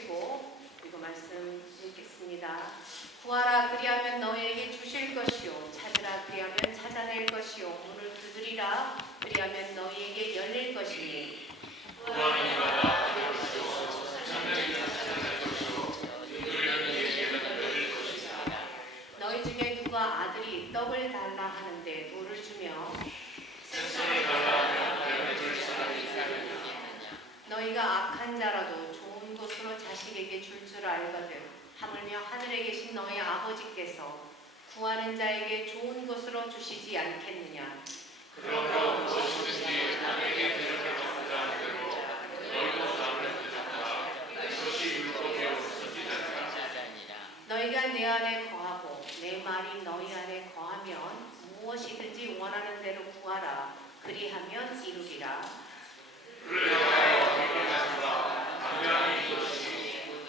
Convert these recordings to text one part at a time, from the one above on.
하시고 그리고 말씀 읽겠습니다. 구하라 그리하면 너희에게 주실 것이요 찾으라 그리하면 찾아낼 것이요 문을 두드리라 그리하면 너희에게 열릴 것이니 구하는 이마다 열리시오 찾는 이는 찾아낼 것이요 두드리는 이에게는 열릴 것이다. 너희 중에 누가 아들이 떡을 달라 하는데 돌을 주며 생선을 달라 하면 배를 줄 사람이 있느냐. 너희가 악한 자라도 좋은 것으로 자식에게 줄 줄 알거든 하물며 하늘에 계신 너희 아버지께서 구하는 자에게 좋은 것으로 주시지 않겠느냐. 그러므로 무엇이든지 남에게 대접받고자 하는 대로 너희도 남을 대접하라. 이것이 율법이요 선지자니라. 너희가 내 안에 거하고 내 말이 너희 안에 거하면 무엇이든지 원하는 대로 구하라. 그리하면 이루리라. 그러하여 믿음하노라. 당연히 이것이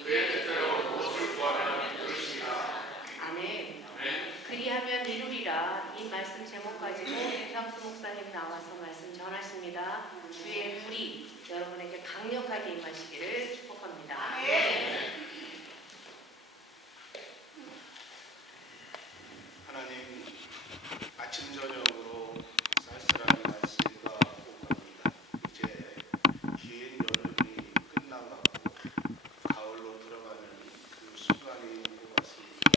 그의 뜻대로 무엇을 구하면 이루시리라. 아멘. 아멘. 그리하면 이루리라. 이 말씀 제목 가지고 현수 목사님 나와서 말씀 전하십니다. 주의 불이 여러분에게 강력하게 임하시기를 축복합니다. 아멘. 하나님, 아침 저녁으로 쌀쌀한 날씨가 오고 갑니다. 이제 긴 여름이 끝나가고 가을로 들어가는 그 순간이 온 것 같습니다.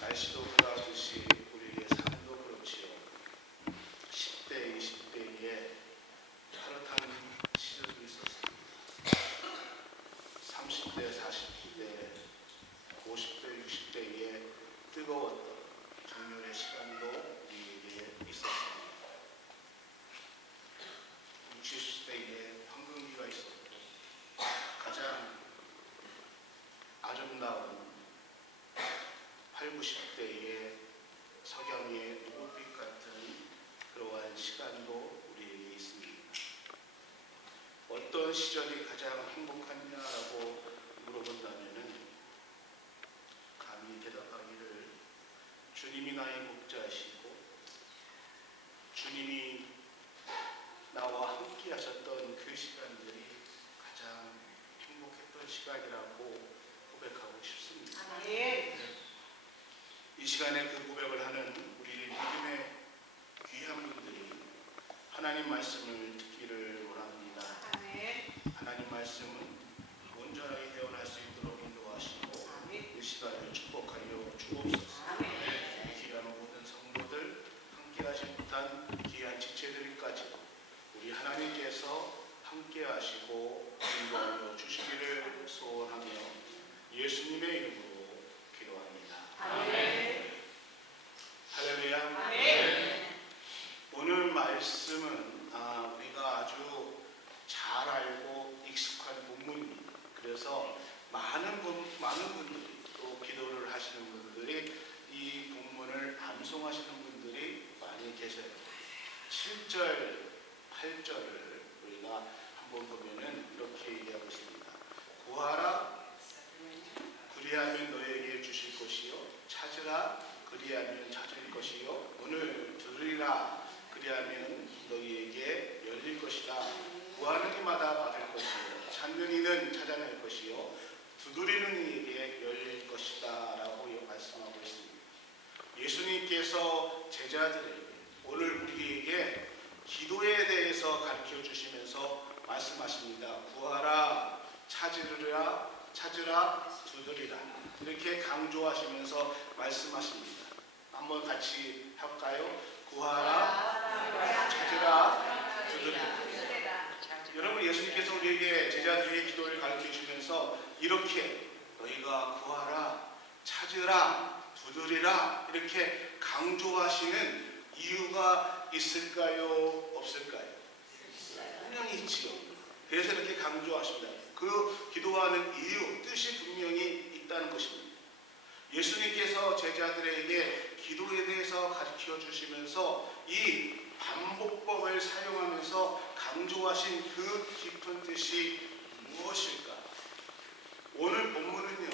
날씨도 그러하듯이 우리의 삶도 그렇지요. 10대, 20대에 파릇한 시절이 있었습니다. 30대, 40대, 50대, 60대에 뜨거웠던 정렬의 시간도 우리에게 있었습니다. 60, 70대에 황금기가 있었고 가장 아름다운 8, 90대에 석양의 노을빛 같은 그러한 시간도 우리에게 있습니다. 어떤 시절이 가장 행복하냐라고 물어본다면은 감히 대답하기를 주님이 나의 목자이시고 주님이 나와 함께 하셨던 그 시간들이 가장 행복했던 시간이라고 고백하고 싶습니다. 이 시간에 그 고백을 하는 우리 믿음의 귀한 분들이 하나님 말씀을 듣기를 원합니다. 하나님 말씀은 온전하게 대언할 수 있도록 인도하시고 이 시간을 축복하여 주옵소서. 귀한 모든 성도들 함께하지 못한 귀한 지체들까지 우리 하나님께서 함께하시고 인도하여 주시기를 소원하며 예수님의 이름으로 기도합니다. 아멘. 할렐루야. 아멘. 오늘 말씀은 우리가 아주 잘 알고 익숙한 본문입니다. 그래서 많은 분들이 또 기도를 하시는 분들이 이 본문을 암송하시는 분들이 많이 계세요. 7절, 8절을 우리가 한번 보면은 이렇게 얘기하고 있습니다. 구하라 그리하면 너에게 주실 것이요 찾으라 그리하면 찾을 것이요 문을 두드리라 그리하면 너희에게 열릴 것이다. 구하는 이마다 받을 것이요 찾는 이는 찾아낼 것이요 두드리는 이에게 열릴 것이다 라고 말씀하고 있습니다. 예수님께서 제자들에게 오늘 우리에게 기도에 대해서 가르쳐 주시면서 말씀하십니다. 구하라 찾으라 두드리라 이렇게 강조하시면서 말씀하십니다. 한번 같이 할까요? 구하라 찾으라 두드리라. 여러분, 예수님께서 우리에게 제자들의 기도를 가르쳐 주시면서 이렇게 너희가 구하라 찾으라 두드리라 이렇게 강조하시는 이유가 있을까요? 없을까요? 분명히 있지요. 그래서 이렇게 강조하십니다. 그 기도하는 이유, 뜻이 분명히 있다는 것입니다. 예수님께서 제자들에게 기도에 대해서 가르쳐 주시면서 이 반복법을 사용하면서 강조하신 그 깊은 뜻이 무엇일까? 오늘 본문은요,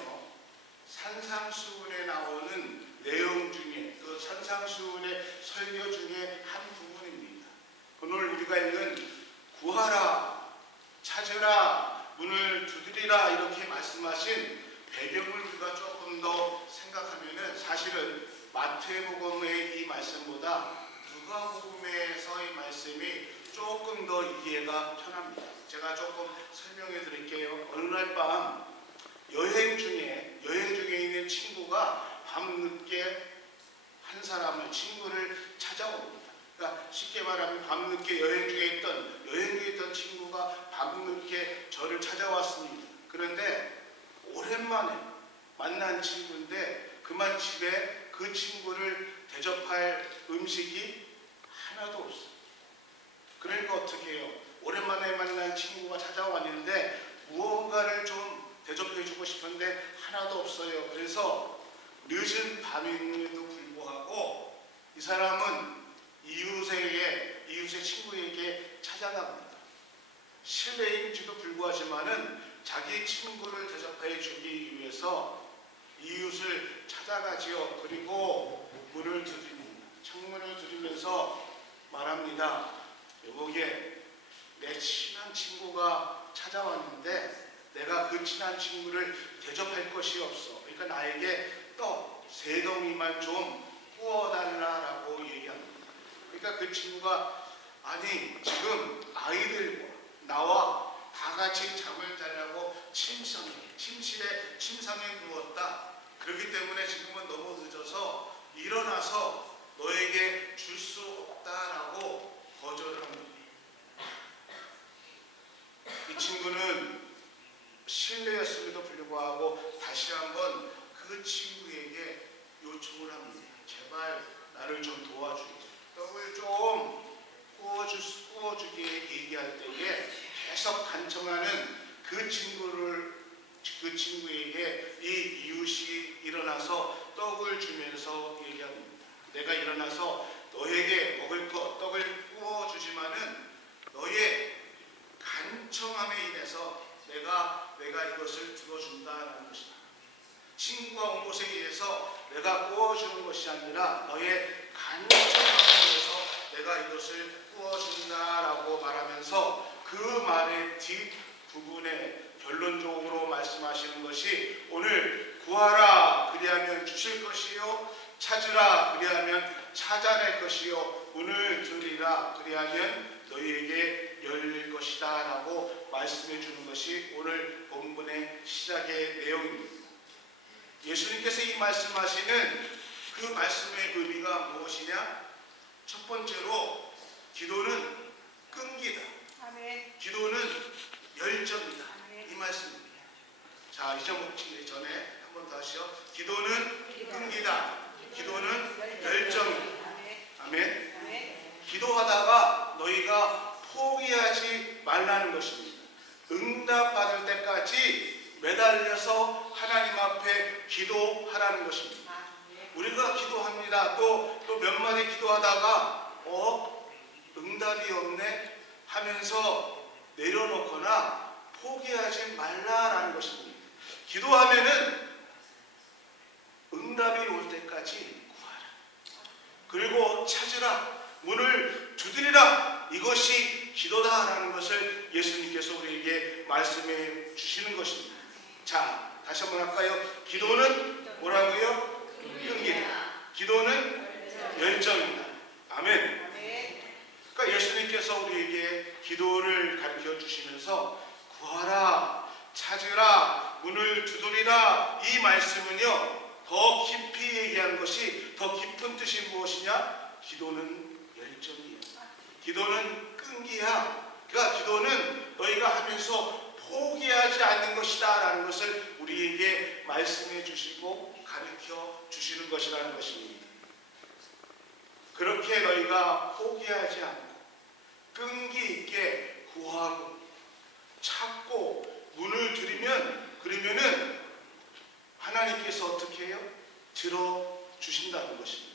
산상수훈에 나오는 내용 중에 그 산상수훈의 설교 중에 한 부분입니다. 오늘 우리가 읽은 구하라 찾으라 문을 두드리라 이렇게 말씀하신 배경을 우리가 조금 더 생각하면은 사실은 마태복음의 이 말씀보다 누가복음에서의 말씀이 조금 더 이해가 편합니다. 제가 조금 설명해 드릴게요. 어느 날 밤 여행 중에 있는 친구가 밤늦게 한 사람을 친구를 찾아옵니다. 그러니까 쉽게 말하면 밤늦게 여행 중에 있던 친구가 밤늦게 저를 찾아왔습니다. 그런데 오랜만에 만난 친구인데 그만 집에 그 친구를 대접할 음식이 하나도 없어요. 그러니까 어떻게 해요? 오랜만에 만난 친구가 찾아왔는데 무언가를 좀 대접해주고 싶은데 하나도 없어요. 그래서 늦은 밤임에도 불구하고 이 사람은 이웃의 친구에게 찾아갑니다. 실례인지도 불구하지만은 자기 친구를 대접해 주기 위해서 이웃을 찾아가지요. 그리고 문을 두드립니다. 창문을 두드리면서 말합니다. 여보게, 내 친한 친구가 찾아왔는데 내가 그 친한 친구를 대접할 것이 없어. 그러니까 나에게 떡 3덩이만 좀 구워달라라고 얘기합니다. 그러니까 그 친구가 아니 지금 아이들과 나와 다 같이 잠을 자려고 침상에 누웠다. 그렇기 때문에 지금은 너무 늦어서 일어나서 너에게 줄 수 없다라고 거절을 합니다. 이 친구는 실례였음에도 불구하고 다시 한번 그 친구에게 요청을 합니다. 제발 나를 좀 도와주게. 떡을 좀 구워주게 얘기할 때에 계속 간청하는 그 친구에게 이 이웃이 일어나서 떡을 주면서 얘기합니다. 내가 일어나서 너에게 먹을 것 떡을 구워주지만은 너의 간청함에 인해서 내가 이것을 들어준다는 것이다. 친구가 온 것에 의해서 내가 구워주는 것이 아니라 너의 간청함에 의해서 내가 이것을 구워준다라고 말하면서 그 말의 뒷부분에 결론적으로 말씀하시는 것이 오늘 구하라 그리하면 주실 것이요 찾으라 그리하면 찾아낼 것이요 문을 두드리라 그리하면 너희에게 열릴 것이다 라고 말씀해 주는 것이 오늘 본문의 시작의 내용입니다. 예수님께서 이 말씀하시는 그 말씀의 의미가 무엇이냐? 첫 번째로 기도는 끈기다. 아멘. 기도는 열정이다. 아멘. 이 말씀입니다. 자, 잊어먹기 전에 한 번 더 하시죠. 기도는 끈기다. 기도는 열정이다. 아멘. 아멘. 기도하다가 너희가 포기하지 말라는 것입니다. 응답받을 때까지 매달려서 하나님 앞에 기도하라는 것입니다. 우리가 기도합니다. 또 몇 마디 기도하다가 응답이 없네 하면서 내려놓거나 포기하지 말라라는 것입니다. 기도하면은 응답이 올 때까지 구하라. 그리고 찾으라. 문을 두드리라. 이것이 기도다라는 것을 예수님께서 우리에게 말씀해 주시는 것입니다. 자, 다시 한번 할까요? 기도는 뭐라고요? 끈기다. 기도는 열정이다. 아멘. 그러니까 예수님께서 우리에게 기도를 가르쳐 주시면서 구하라, 찾으라, 문을 두드리라 이 말씀은요 더 깊이 얘기하는 것이 더 깊은 뜻이 무엇이냐? 기도는 열정이야. 기도는 끈기야. 그러니까 기도는 너희가 하면서 포기하지 않는 것이다 라는 것을 우리에게 말씀해 주시고 가르쳐 주시는 것이라는 것입니다. 그렇게 너희가 포기하지 않고 끈기 있게 구하고 찾고 문을 그러면은 하나님께서 어떻게 해요? 들어주신다는 것입니다.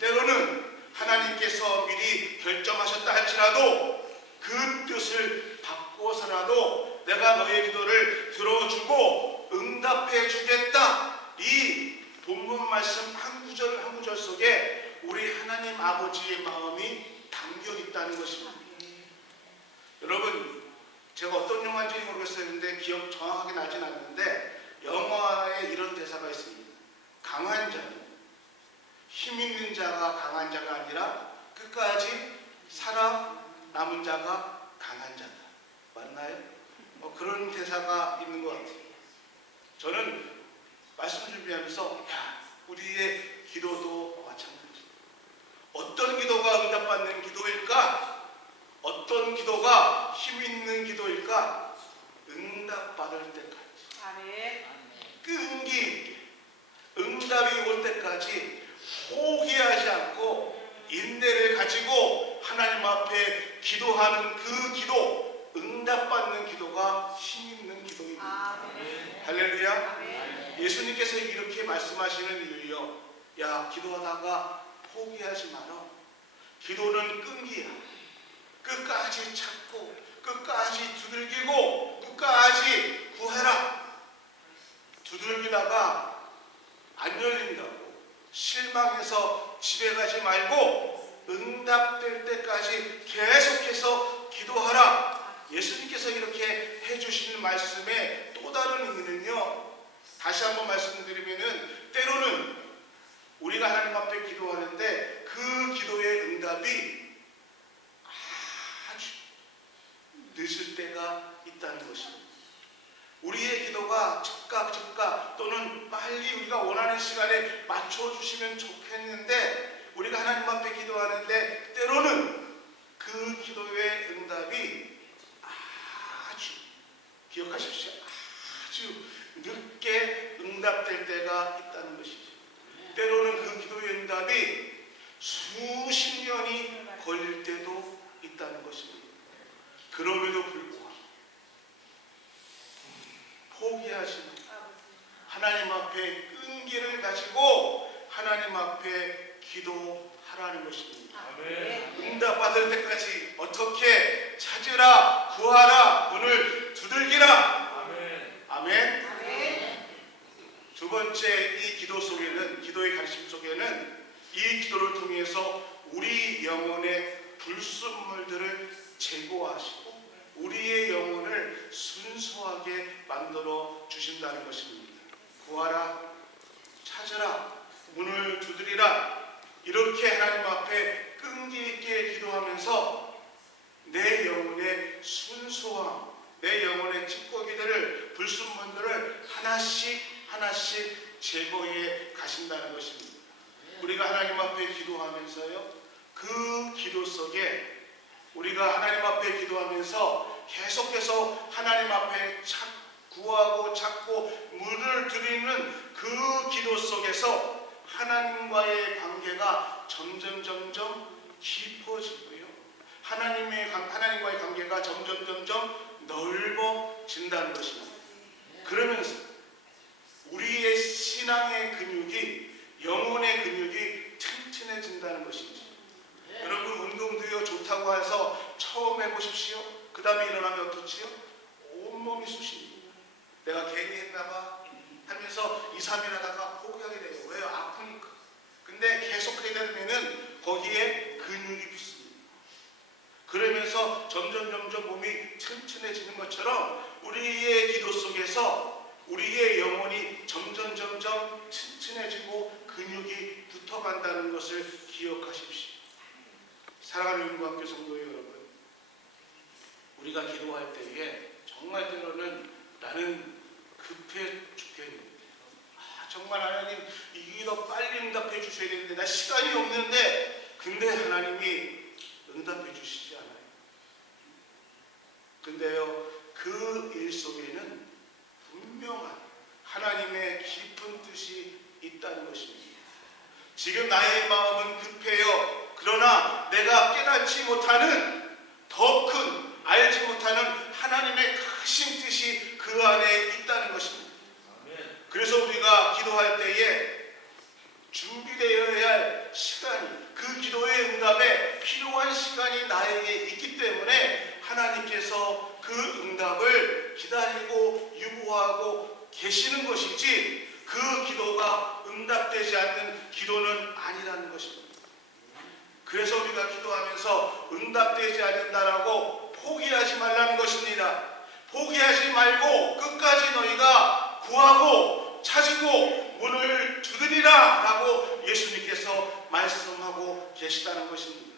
때로는 하나님께서 미리 결정하셨다 할지라도 그 뜻을 바꿔서라도 내가 너의 기도를 들어주고 응답해 주겠다. 이 본문 말씀 한 구절 한 구절 속에 우리 하나님 아버지의 마음이 담겨 있다는 것입니다. 여러분, 제가 어떤 영화인지 모르겠어요. 했는데 기억 정확하게 나진 않는데 영화에 이런 대사가 있습니다. 강한 자는 힘 있는 자가 강한 자가 아니라 끝까지 살아남은 자가 강한 자다. 맞나요? 그런 대사가 있는 것 같아요. 저는 말씀 준비하면서 우리의 기도도 마찬가지다. 어떤 기도가 응답받는 기도일까? 어떤 기도가 힘 있는 기도일까? 응답받을 때까지 아멘. 끈기 있게 응답이 올 때까지 포기하지 않고 인내를 가지고 하나님 앞에 기도하는 그 기도, 응답받는 기도가 힘 있는 기도입니다. 아멘. 할렐루야. 아멘. 예수님께서 이렇게 말씀하시는 이유요. 야, 기도하다가 포기하지 마라. 기도는 끈기야. 끝까지 찾고 끝까지 두들기고 끝까지 구해라. 두들기다가 안 열린다고 실망해서 집에 가지 말고 응답될 때까지 계속해서 기도하라. 예수님께서 이렇게 해주시는 말씀의 또 다른 의미는요. 다시 한번 말씀드리면은 때로는 우리가 하나님 앞에 기도하는데 그 기도의 응답이 아주 늦을 때가 있다는 것입니다. 우리의 기도가 즉각 또는 빨리 우리가 원하는 시간에 맞춰주시면 좋겠는데 우리가 하나님 앞에 기도하는데 때로는 그 기도의 응답이 아주, 기억하십시오, 아주 늦게 응답될 때가 있다는 것이죠. 때로는 그 기도의 응답이 수십 년이 걸릴 때도 있다는 것입니다. 그럼에도 불구하고 포기하지 말고 하나님 앞에 끈기를 가지고 하나님 앞에 기도하라는 것입니다. 아멘. 응답받을 때까지 어떻게 찾으라, 구하라, 문을 두들기라. 아멘. 아멘. 아멘. 두 번째, 이 기도 속에는, 기도의 가르침 속에는 이 기도를 통해서 우리 영혼의 불순물들을 제거하시고 우리의 영혼을 순수하게 만들어 주신다는 것입니다. 구하라, 찾으라, 문을 두드리라. 이렇게 하나님 앞에 끈기 있게 기도하면서 내 영혼의 순수함, 내 영혼의 찌꺼기들을, 불순물들을 하나씩 제거해 가신다는 것입니다. 우리가 하나님 앞에 기도하면서요, 그 기도 속에 우리가 하나님 앞에 기도하면서 계속해서 하나님 앞에 구하고 찾고 문을 두드리는 그 기도 속에서 하나님과의 관계가 점점 깊어지고요. 하나님과의 관계가 점점 넓어진다는 것입니다. 그러면서 우리의 신앙의 근육이, 영혼의 근육이 튼튼해진다는 것이죠. 여러분, 운동도요 좋다고 해서 처음 해보십시오. 그 다음에 일어나면 어떻지요? 온몸이 쑤십니다. 내가 괜히 했나봐 하면서 2, 3일 하다가 포기하게 돼요. 왜요? 아프니까. 근데 계속 하게 되면은 거기에 근육이 붙습니다. 그러면서 점점 몸이 튼튼해지는 것처럼 우리의 기도 속에서 우리의 영혼이 점점 튼튼해지고 근육이 붙어간다는 것을 기억하십시오. 사랑하는 윤구학교 성도 여러분, 우리가 기도할 때에 정말 때로는 나는 급해 죽겠는데, 정말 하나님 이 더 빨리 응답해 주셔야 되는데 나 시간이 없는데, 근데 하나님이 응답해 주시지 않아요. 근데요, 그 일 속에는 분명한 하나님의 깊은 뜻이 있다는 것입니다. 지금 나의 마음은 급해요. 그러나 내가 깨닫지 못하는, 더 큰, 알지 못하는 하나님의 크신 뜻이 그 안에 있다는 것입니다. 그래서 우리가 기도할 때에 준비되어야 할 시간이, 그 기도의 응답에 필요한 시간이 나에게 있기 때문에 하나님께서 그 응답을 기다리고 유보하고 계시는 것이지, 그 기도가 응답되지 않는 기도는 아니라는 것입니다. 그래서 우리가 기도하면서 응답되지 않는다라고 포기하지 말라는 것입니다. 포기하지 말고 끝까지 너희가 구하고 찾고 문을 두드리라 라고 예수님께서 말씀하고 계시다는 것입니다.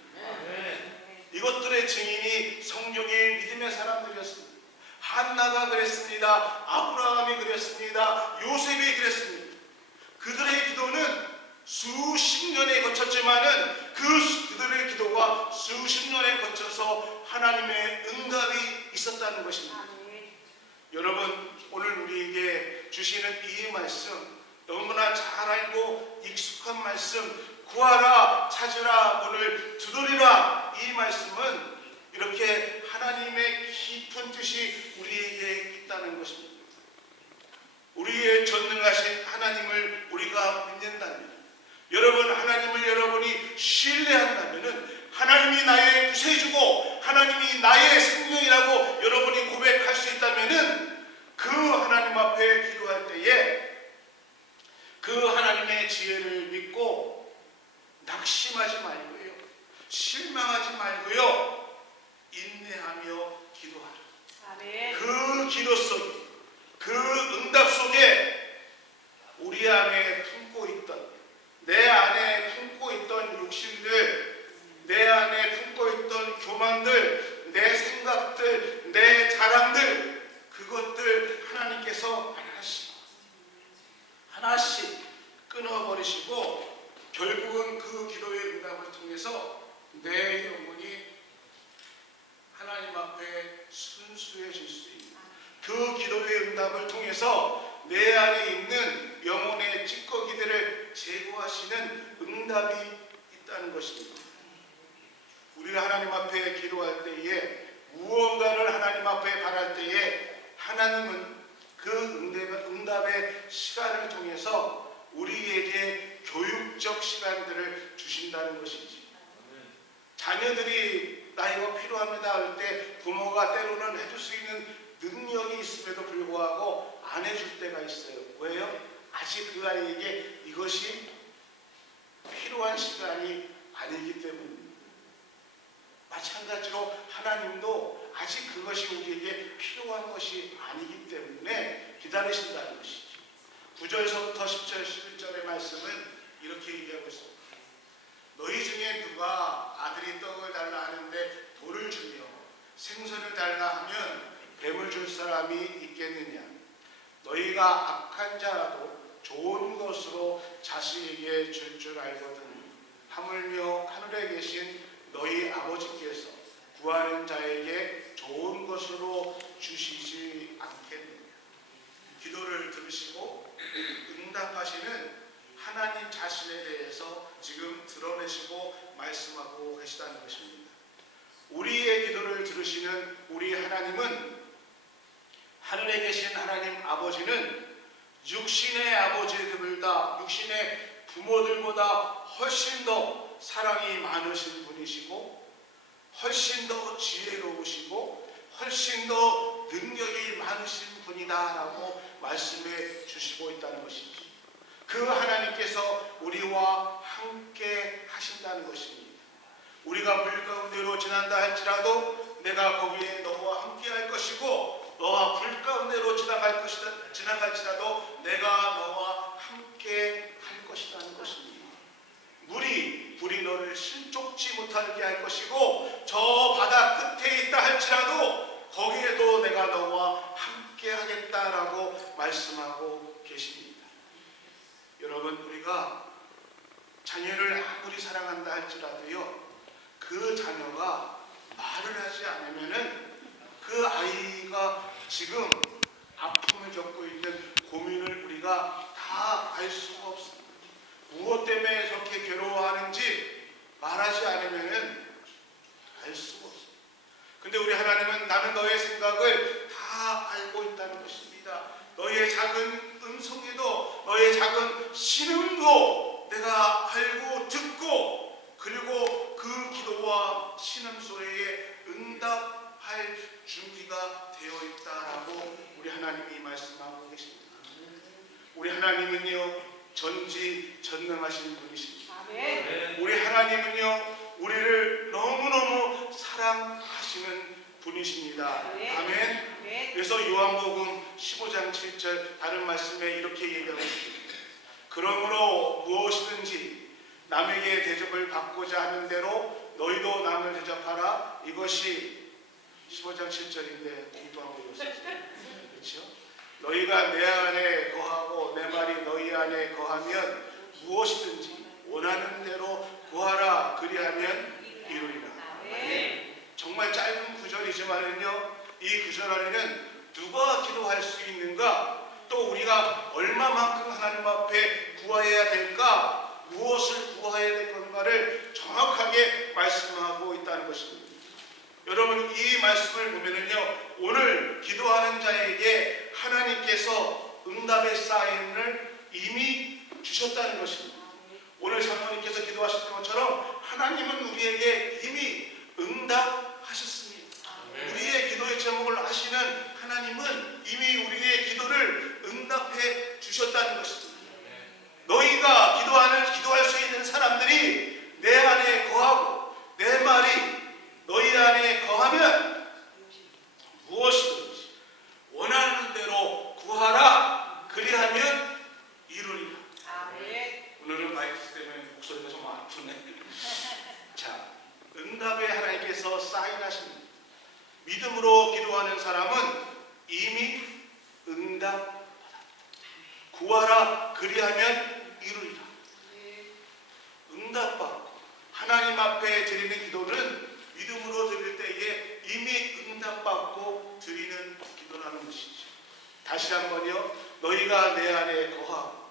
이것들의 증인이 성경의 믿음의 사람들이었습니다. 한나가 그랬습니다. 아브라함이 그랬습니다. 요셉이 그랬습니다. 그들의 기도는 수십 년에 거쳤지만은 그들의 기도가 수십 년에 거쳐서 하나님의 응답이 있었다는 것입니다. 여러분, 오늘 우리에게 주시는 이 말씀 너무나 잘 알고 익숙한 말씀, 구하라 찾으라 문을 두드리라, 이 말씀은 이렇게 하나님의 깊은 뜻이 우리에게 있다는 것입니다. 우리의 전능하신 하나님을 우리가 믿는다면, 여러분 하나님을 여러분이 신뢰한다면 하나님이 나의 구세주고 하나님이 나의 생명이라고 여러분이 고백할 수 있다면 그 하나님 앞에 기도할 때에 그 하나님의 지혜를 믿고 낙심하지 말고요, 실망하지 말고요, 인내하며 기도하라. 아멘. 그 기도 속에, 그 응답 속에 우리 안에 품고 있던, 내 안에 품고 있던 욕심들, 내 안에 품고 있던 교만들, 내 생각들, 내 자랑들, 그것들 하나님께서 하나씩 끊어버리시고 결국은 그 기도의 응답을 통해서 내 영혼이 하나님 앞에 순수해질 수 있는, 그 기도의 응답을 통해서 내 안에 있는 영혼의 찌꺼기들을 제거하시는 응답이 있다는 것입니다. 우리가 하나님 앞에 기도할 때에, 무언가를 하나님 앞에 바랄 때에 하나님은 그 응답의 시간을 통해서 우리에게 교육적 시간들을 주신다는 것이지. 자녀들이 나이가 필요합니다 할 때 부모가 때로는 해줄 수 있는 능력이 있음에도 불구하고 안 해줄 때가 있어요. 왜요? 아직 그 아이에게 이것이 필요한 시간이 아니기 때문입니다. 마찬가지로 하나님도 아직 그것이 우리에게 필요한 것이 아니기 때문에 기다리신다는 것이죠. 9절서부터 10절, 11절의 말씀은 이렇게 얘기하고 있습니다. 너희 중에 누가 아들이 떡을 달라 하는데 돌을 주며 생선을 달라 하면 뱀을 줄 사람이 있겠느냐? 너희가 악한 자라도 좋은 것으로 자식에게 줄 줄 알거든. 하물며 하늘에 계신 너희 아버지께서 구하는 자에게 좋은 것으로 주시지 않겠느냐? 기도를 들으시고 응답하시는 하나님 자신에 대해서 지금 드러내시고 말씀하고 계시다는 것입니다. 우리의 기도를 들으시는 우리 하나님은, 하늘에 계신 하나님 아버지는 육신의 아버지들보다, 육신의 부모들보다 훨씬 더 사랑이 많으신 분이시고, 훨씬 더 지혜로우시고, 훨씬 더 능력이 많으신 분이다라고 말씀해 주시고 있다는 것이죠. 그 하나님께서 우리와 함께 하신다는 것입니다. 우리가 물 가운데로 지난다 할지라도 내가 거기에 너와 함께 할 것이고, 너와 불 가운데로 지나갈지라도 내가 너와 함께 할 것이라는 것입니다. 불이 너를 실족지 못하게 할 것이고, 저 바다 끝에 있다 할지라도 거기에도 내가 너와 함께 하겠다라고 말씀하고 계십니다. 여러분, 우리가 자녀를 아무리 사랑한다 할지라도요, 그 자녀가 말을 하지 않으면은 그 아이가 지금 아픔을 겪고 있는 고민을 우리가 다 알 수가 없습니다. 무엇 때문에 저렇게 괴로워하는지 말하지 않으면은 알 수가 없습니다. 근데 우리 하나님은 나는 너의 생각을 다 알고 있다는 것입니다. 너의 작은 음성에도, 너의 작은 신음도 내가 알고 듣고, 그리고 그 기도와 신음 소리에 응답할 준비가 되어 있다라고 우리 하나님이 말씀하고 계십니다. 우리 하나님은요, 전지전능하신 분이십니다. 아멘. 우리 하나님은요, 우리를 너무너무 사랑하시는 분이십니다. 아멘. 아멘. 그래서 요한복음 15장 7절 다른 말씀에 이렇게 얘기하고 있습니다. 그러므로 무엇이든지 남에게 대접을 받고자 하는 대로 너희도 남을 대접하라. 이것이 15장 7절인데 기도하고 있었어요. 그렇죠? 너희가 내 안에 거하고 내 말이 너희 안에 거하면 무엇이든지 원하는 대로 구하라. 그리하면 이루리라. 정말 짧은 구절이지만은요, 이 구절 안에는 누가 기도할 수 있는가, 또 우리가 얼마만큼 하나님 앞에 구해야 될까, 무엇을 구해야 될 건가를 정확하게 말씀하고 있다는 것입니다. 여러분, 이 말씀을 보면은요, 오늘 기도하는 자에게 하나님께서 응답의 사인을 이미 주셨다는 것입니다. 오늘 장로님께서 기도하셨던 것처럼 하나님은 우리에게 이미 응답하셨습니다. 우리의 기도의 제목을 아시는 하나님은 이미 우리의 기도를 응답해 주셨다는 것입니다. 너희가 기도할 수 있는 사람들이 내 안에 거하고 내 말이 너희 안에 거하면 무엇이든지 원하는 대로 구하라. 그리하면 이루리라. 오늘은 마이크 때문에 목소리가 좀 아프네. 자, 응답에 하나님께서 사인하십니다. 믿음으로 기도하는 사람은 이미 응답 구하라. 그리하면 이루리라. 응답받고 하나님 앞에 드리는 기도는 믿음으로 드릴 때에 이미 응답받고 드리는 기도라는 것이죠. 다시 한번요. 너희가 내 안에 거하고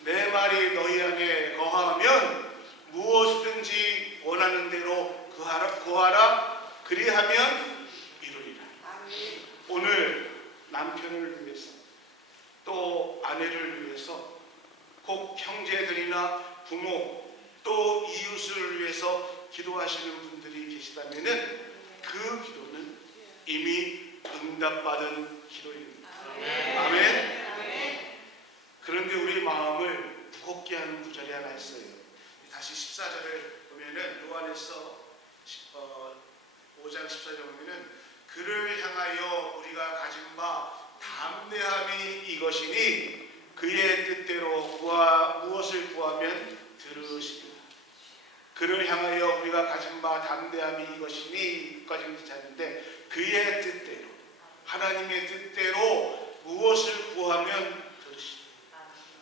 내 말이 너희 안에 거하면 무엇이든지 원하는 대로 구하라. 그리하면 이루리라. 오늘 남편을 위해서 또 아내를 위해서 꼭 형제들이나 부모 또 이웃을 위해서 기도하시는 분들이 계시다면은 그 기도는 이미 응답받은 기도입니다. 아멘. 그런데 우리 마음을 무겁게 하는 구절이 하나 있어요. 다시 14절을 보면은 요한에서 5장 14절 보면은 그를 향하여 우리가 가진 바 담대함이 이것이니 그의 뜻대로 무엇을 구하면 들으시리라. 그를 향하여 우리가 가진 바 담대함이 이것이니 까지는 괜찮은데 그의 뜻대로 하나님의 뜻대로 무엇을 구하면 들으시리라.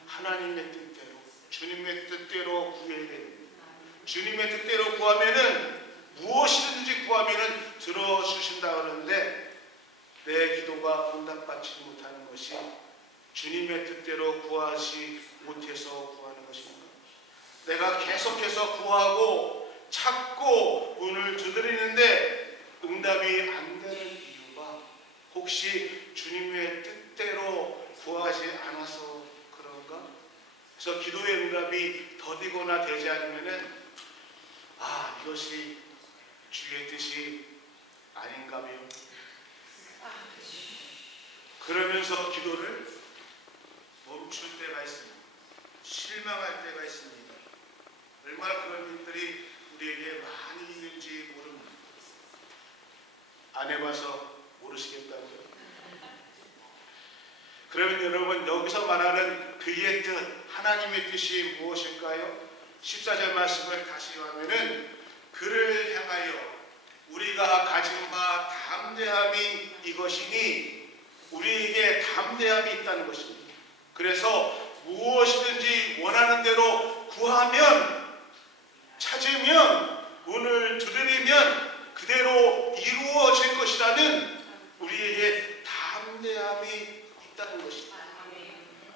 하나님의 뜻대로 주님의 뜻대로 구해야 됩니다. 주님의 뜻대로 구하면은 무엇이든지 구하면은 들어주신다 그러는데 내 기도가 응답받지 못하는 것이 주님의 뜻대로 구하지 못해서 구하는 것입니다. 내가 계속해서 구하고 찾고 문을 두드리는데 응답이 안 되는 이유가 혹시 주님의 뜻대로 구하지 않아서 그런가? 그래서 기도의 응답이 더디거나 되지 않으면은 이것이 주의 뜻이 아닌가요? 그러면서 기도를 멈출 때가 있습니다. 실망할 때가 있습니다. 얼마나 그런 일들이 우리에게 많이 있는지 모릅니다. 안 해봐서 모르시겠다고요. 그러면 여러분 여기서 말하는 그의 뜻, 하나님의 뜻이 무엇일까요? 14절 말씀을 다시 하면은 그를 향하여 우리가 가진 바 담대함이 이것이니 우리에게 담대함이 있다는 것입니다. 그래서 무엇이든지 원하는 대로 구하면 찾으면 문을 두드리면 그대로 이루어질 것이라는 우리에게 담대함이 있다는 것입니다.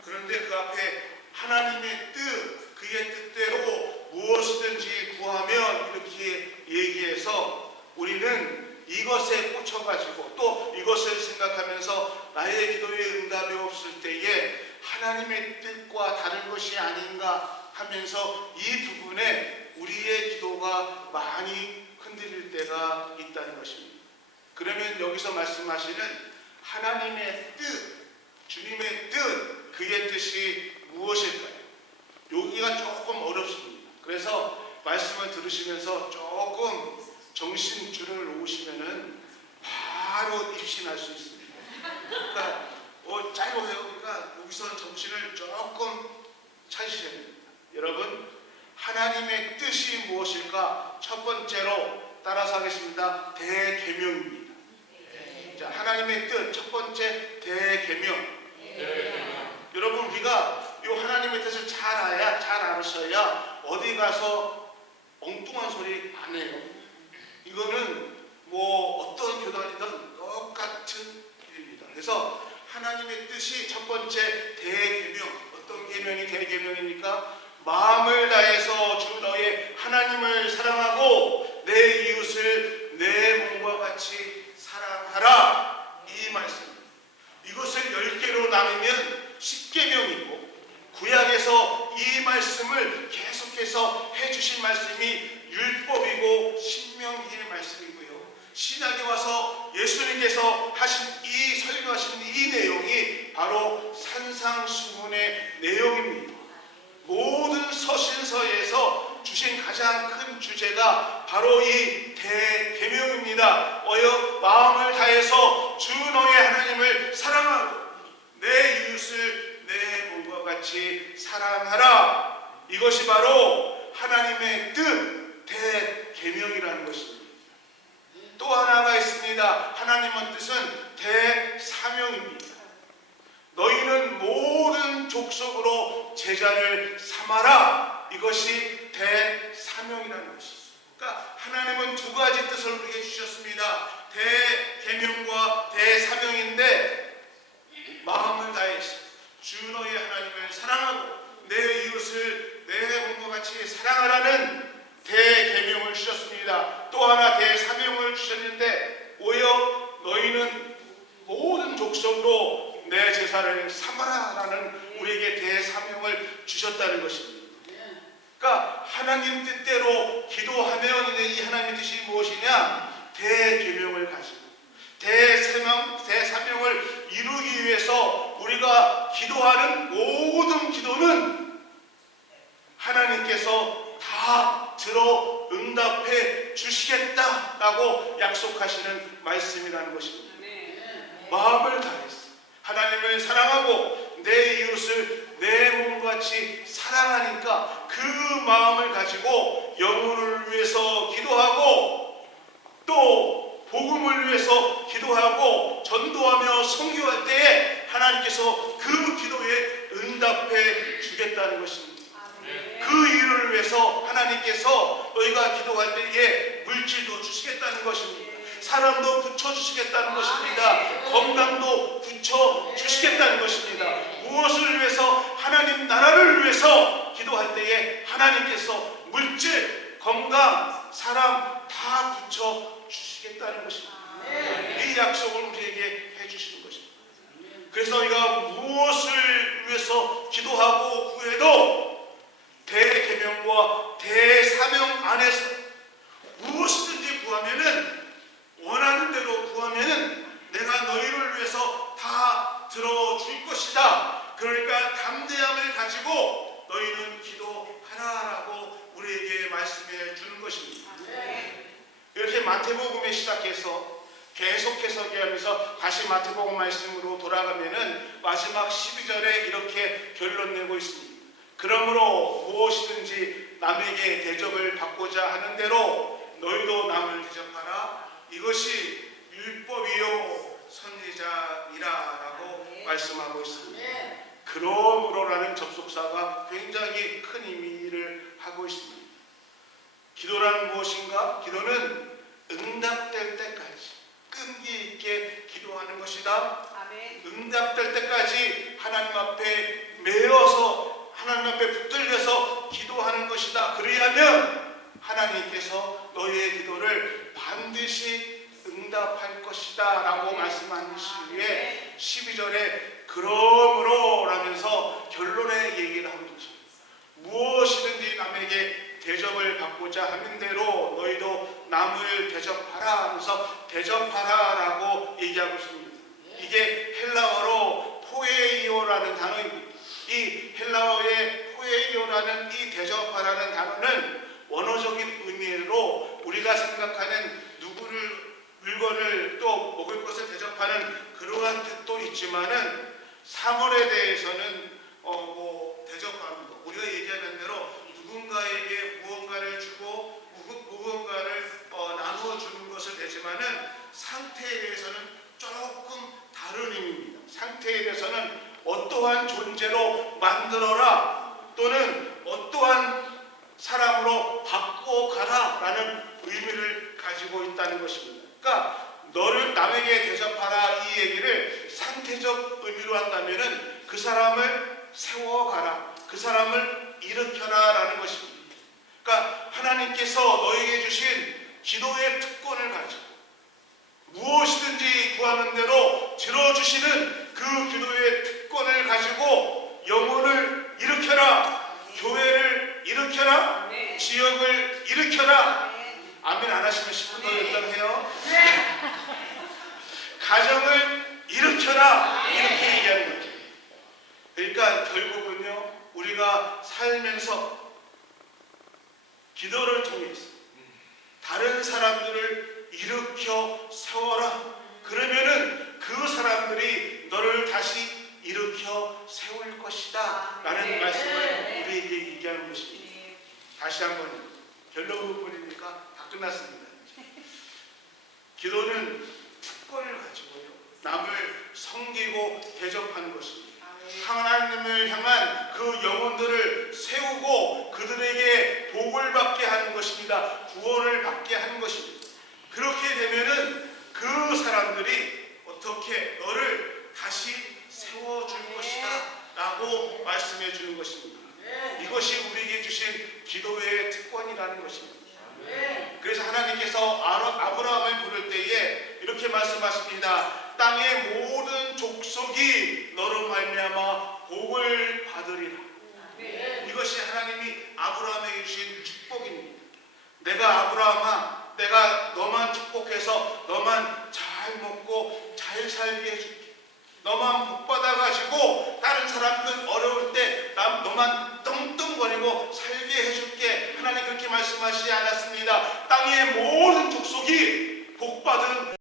그런데 그 앞에 하나님의 뜻, 그의 뜻대로 무엇이든지 구하면 이렇게 얘기해서 우리는 이것에 꽂혀가지고 또 이것을 생각하면서 나의 기도에 응답이 없을 때에 하나님의 뜻과 다른 것이 아닌가 하면서 이 부분에 우리의 기도가 많이 흔들릴 때가 있다는 것입니다. 그러면 여기서 말씀하시는 하나님의 뜻, 주님의 뜻, 그의 뜻이 무엇일까요? 여기가 조금 어렵습니다. 그래서 말씀을 들으시면서 조금 정신줄을 놓으시면은 바로 입신할 수 있습니다. 그러니까 짧아요. 그러니까 여기서 정신을 조금 찾으셔야 됩니다. 여러분, 하나님의 뜻이 무엇일까? 첫 번째로 따라서 하겠습니다. 대계명입니다. 자, 하나님의 뜻 첫 번째 대계명. 여러분, 우리가 이 하나님의 뜻을 잘 알으셔야 어디 가서 엉뚱한 소리 안 해요. 이거는 뭐 어떤 교단이든 똑같은 일입니다. 그래서 하나님의 뜻이 첫 번째 대계명. 어떤 계명이 대계명입니까? 마음을 다해서 주 너의 하나님을 사랑하고 내 이웃을 내 몸과 같이 사랑하라. 이 말씀. 이것을 10개로 나누면 10계명이고 구약에서 이 말씀을 계속해서 해주신 말씀이 율법이고 신명기의 말씀이고요. 신약에 와서 예수님께서 설교하신 이 내용이 바로 산상수훈의 내용입니다. 모든 서신서에서 주신 가장 큰 주제가 바로 이 대계명입니다. 마음을 다해서 주 너의 하나님을 사랑하고 내 이웃을 내 몸과 같이 사랑하라. 이것이 바로 하나님의 뜻 대계명이라는 것입니다. 또 하나가 있습니다. 하나님의 뜻은 대사명입니다. 너희는 모든 족속으로 제자를 삼아라. 이것이 대사명이라는 것입니다. 그러니까 하나님은 두 가지 뜻을 우리에게 주셨습니다. 대계명과 대사명인데 마음을 다해서 주 너의 하나님을 사랑하고 내 이웃을 내 몸과 같이 사랑하라는 대계명을 주셨습니다. 또 하나 대사명을 주셨는데 너희는 모든 족속으로 내 제사를 삼아라라는 우리에게 대사명을 주셨다는 것입니다. 그러니까 하나님 뜻대로 기도하면 이 하나님의 뜻이 무엇이냐? 대계명을 가지고 대사명을 이루기 위해서 우리가 기도하는 모든 기도는 하나님께서 다 들어 응답해 주시겠다라고 약속하시는 말씀이라는 것입니다. 마음을 다해서 하나님을 사랑하고 내 이웃을 내 몸같이 사랑하니까 그 마음을 가지고 영혼을 위해서 기도하고 또 복음을 위해서 기도하고 전도하며 선교할 때에 하나님께서 그 기도에 응답해 주겠다는 것입니다. 그 일을 위해서 하나님께서 너희가 기도할 때에 물질도 주시겠다는 것입니다. 사람도 붙여주시겠다는 것입니다. 건강도 붙여주시겠다는 것입니다. 무엇을 위해서? 하나님 나라를 위해서 기도할 때에 하나님께서 물질, 건강, 사람 다 붙여주시겠다는 것입니다. 이 약속을 우리에게 해주시는 것입니다. 그래서 우리가 무엇을 위해서 기도하고 구해도 대계명과 대사명 안에서 무엇이든지 구하면은 원하는 대로 구하면은 내가 너희를 위해서 다 들어줄 것이다. 그러니까 담대함을 가지고 너희는 기도하라라고 우리에게 말씀해 주는 것입니다. 이렇게 마태복음에 시작해서 계속해서 얘기하면서 다시 마태복음 말씀으로 돌아가면은 마지막 12절에 이렇게 결론 내고 있습니다. 그러므로 무엇이든지 남에게 대접을 받고자 하는 대로 너희도 남을 대접하라. 이것이 율법이요 선지자이라라고 말씀하고 있습니다. 그러므로라는 접속사가 굉장히 큰 의미를 하고 있습니다. 기도란 무엇인가? 기도는 응답될 때까지 끈기 있게 기도하는 것이다. 응답될 때까지 하나님 앞에 매여서 하나님 앞에 붙들려서 기도하는 것이다. 그리하면 하나님께서 너희의 기도를 반드시 응답할 것이다 라고 말씀하시기에 12절에 그러므로 라면서 결론의 얘기를 하고 있죠. 무엇이든지 남에게 대접을 받고자 하는 대로 너희도 남을 대접하라 하면서 대접하라 라고 얘기하고 있습니다. 이게 헬라어로 포에이오라는 단어입니다. 이 헬라어의 포에이오라는 이 대접하라는 단어는 원어적인 의미로 우리가 생각하는 누구를 물건을 또 먹을 것을 대접하는 그러한 뜻도 있지만은 3월에 대해서는 대접하는 거, 우리가 얘기하는 대로 누군가에게 무언가를 주고 무언가를 나누어 주는 것을 되지만은 상태에 대해서는 조금 다른 의미입니다. 상태에 대해서는 어떠한 존재로 만들어라 또는 어떠한 사람으로 바꾸어 가라라는 의미를 가지고 있다는 것입니다. 그러니까 너를 남에게 대접하라 이 얘기를 상태적 의미로 한다면은 그 사람을 세워가라, 그 사람을 일으켜라라는 것입니다. 그러니까 하나님께서 너에게 주신 기도의 특권을 가지고 무엇이든지 구하는 대로 들어주시는 그 기도의 특권을 가지고 영혼을 일으켜라, 교회를 일으켜라, 지역을 일으켜라. 아멘 안 하시면 10분 더 연장해요. 가정을 일으켜라 이렇게 얘기하는 거죠. 그러니까 결국은요, 우리가 살면서 기도를 통해서 다른 사람들을 일으켜 세워라. 그러면은 그 사람들이 너를 다시 일으켜 세울 것이다 라는 말씀을 우리에게 얘기하는 것입니다. 다시 한번 결론 부분이니까 다 끝났습니다. 기도는 특권을 가지고요, 남을 섬기고 대접하는 것입니다. 하나님을 향한 그 영혼들을 세우고 그들에게 복을 받게 하는 것입니다. 구원을 받게 하는 것입니다. 그렇게 되면은 그 사람들이 어떻게 너를 다시 세워줄 것이다 라고 말씀해 주는 것입니다. 이것이 우리에게 주신 기도의 특권이라는 것입니다. 그래서 하나님께서 아브라함을 부를 때에 이렇게 말씀하십니다. 땅의 모든 족속이 너로 말미암아 복을 받으리라. 이것이 하나님이 아브라함에게 주신 축복입니다. 내가 아브라함아, 내가 너만 축복해서 너만 잘 먹고 잘 살게 해줄게. 너만 복 받아가지고 다른 사람들 어려울 때 너만 떵떵거리고 살게 해줄게. 하나님 그렇게 말씀하시지 않았습니다. 땅의 모든 족속이 복 받은